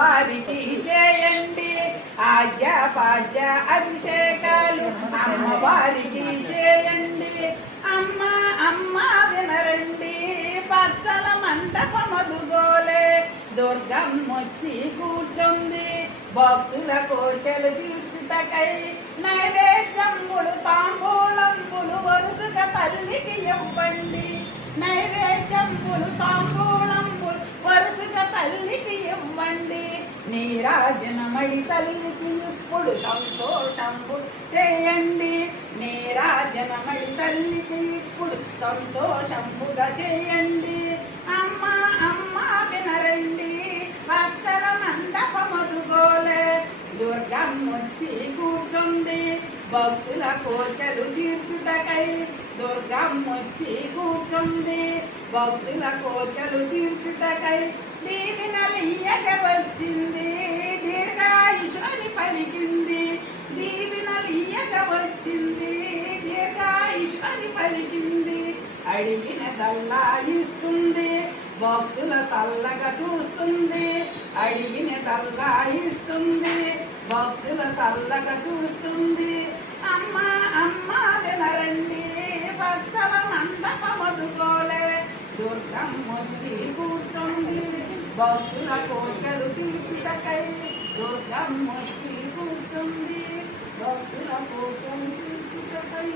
అమ్మవారికి చేయండి ఆజ్య పాజ్య అభిషేకాలు అమ్మవారికి చేయండి అమ్మ అమ్మ వినరండి పచ్చల మంటపమదుగోలే దుర్గమ్మొచ్చి కూర్చుంది భక్తుల కోటలు తీర్చుటకై నైవేద్యములు తాంబూలంబులు వరుసగా తల్లికి ఇవ్వండి నైవేద్యములు తాంబూలంబులు వరుసగా తల్లికి ఇవ్వండి నీరాజనమడి తల్లికి ఇప్పుడు సంతోషంబు చేయండి నీరాజనమడి తల్లికి ఇప్పుడు సంతోషంబుగా చేయండి అమ్మ అమ్మ వినరండి పచ్చల మండపమదుగోలే దుర్గమ్మొచ్చి కూర్చుంది భక్తుల కోరికలు తీర్చుటకై దుర్గమ్మొచ్చి కూర్చుంది భక్తుల కోరికలు తీర్చుటకై దీవెనలియ్యక వచ్చింది దీర్ఘాయుషు అని పలికింది దీవెనలియ్యక వచ్చింది దీర్ఘాయుషు అని పలికింది అడిగిన దల్లా ఇస్తుంది భక్తుల సల్లగా చూస్తుంది అడిగిన దల్లా ఇస్తుంది భక్తుల సల్లగా చూస్తుంది అమ్మ అమ్మ వినరండి పచ్చల మండపమదుకోలే దుర్గమ్మొచ్చి కూర్చుంది భక్తుల కోరికలు తీర్చుటకై దుర్గమ్మొచ్చి కూర్చుంది భక్తుల కోరికలు తీర్చుటకై